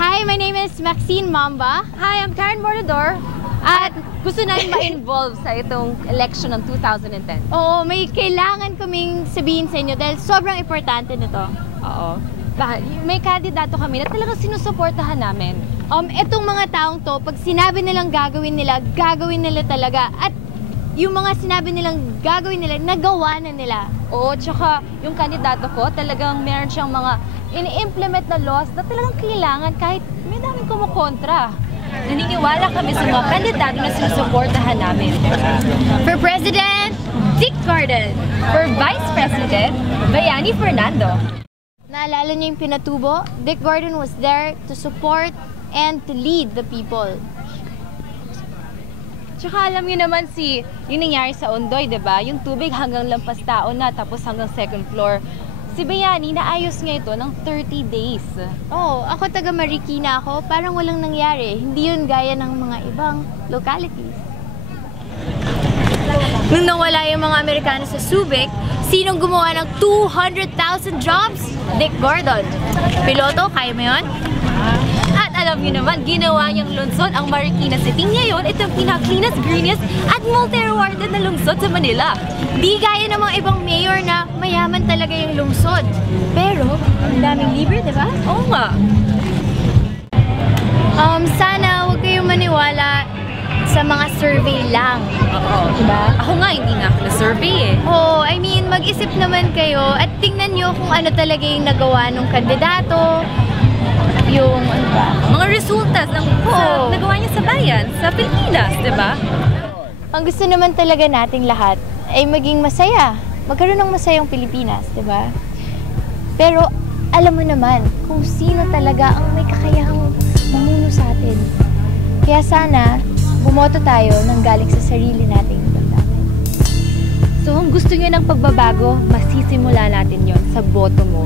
Hi, my name is Maxine Mamba. Hi, I'm Karen Bordador. At gusto namin ma-involve sa itong election ng 2010. Oo, may kailangan kaming sabihin sa inyo dahil sobrang importante nito. Oo. May kandidato kami na talagang sinusuportahan namin. Etong mga taong to, pag sinabi nilang gagawin nila talaga. At yung mga sinabi nilang gagawin nila, nagawa na nila. Oo, tsaka yung kandidato ko, talagang meron siyang mga ini-implement na laws na talagang kailangan kahit may daming kumukontra. Naniniwala kami sa mga kandidato na sinusuportahan namin. For President, Dick Gordon. For Vice President, Bayani Fernando. Naalala niyo yung pinatubo? Dick Gordon was there to support and to lead the people. Tsaka alam niyo naman yung nangyari sa Ondoy, diba? Yung tubig hanggang lampas tao na, tapos hanggang second floor. Si Bayani, naayos nga ito ng 30 days. Oo, ako taga Marikina ako, parang walang nangyari. Hindi yun gaya ng mga ibang localities. Nung nawala yung mga Amerikano sa Subic, sinong gumawa ng 200,000 jobs? Dick Gordon. Piloto, kaya mo yun? At alam niyo naman, ginawa niyang lungsod ang Marikina City ngayon. Ito ang pinaka-cleanest, greenest at multi-rewarded na lungsod sa Manila. Di gaya ng mga ibang mayor na mayaman talaga yung lungsod. Pero, ang daming libre, di ba? Oo nga. Sana huwag kayong maniwala sa mga survey lang. Oo. Diba? Ako nga, hindi nga ako na-survey eh. Oo, I mean, mag-isip naman kayo at tingnan nyo kung ano talaga yung nagawa ng kandidato. Yung, ano ba? Mga resultas ng nagawa niya sa bayan, sa Pilipinas, di ba? Ang gusto naman talaga nating lahat ay maging masaya. Magkaroon ng masayang Pilipinas, di ba? Pero alam mo naman kung sino talaga ang may kakayahang mamuno sa atin. Kaya sana, bumoto tayo ng galing sa sarili nating damdamin. So, kung gusto niyo ng pagbabago, masisimula natin yon sa boto mo.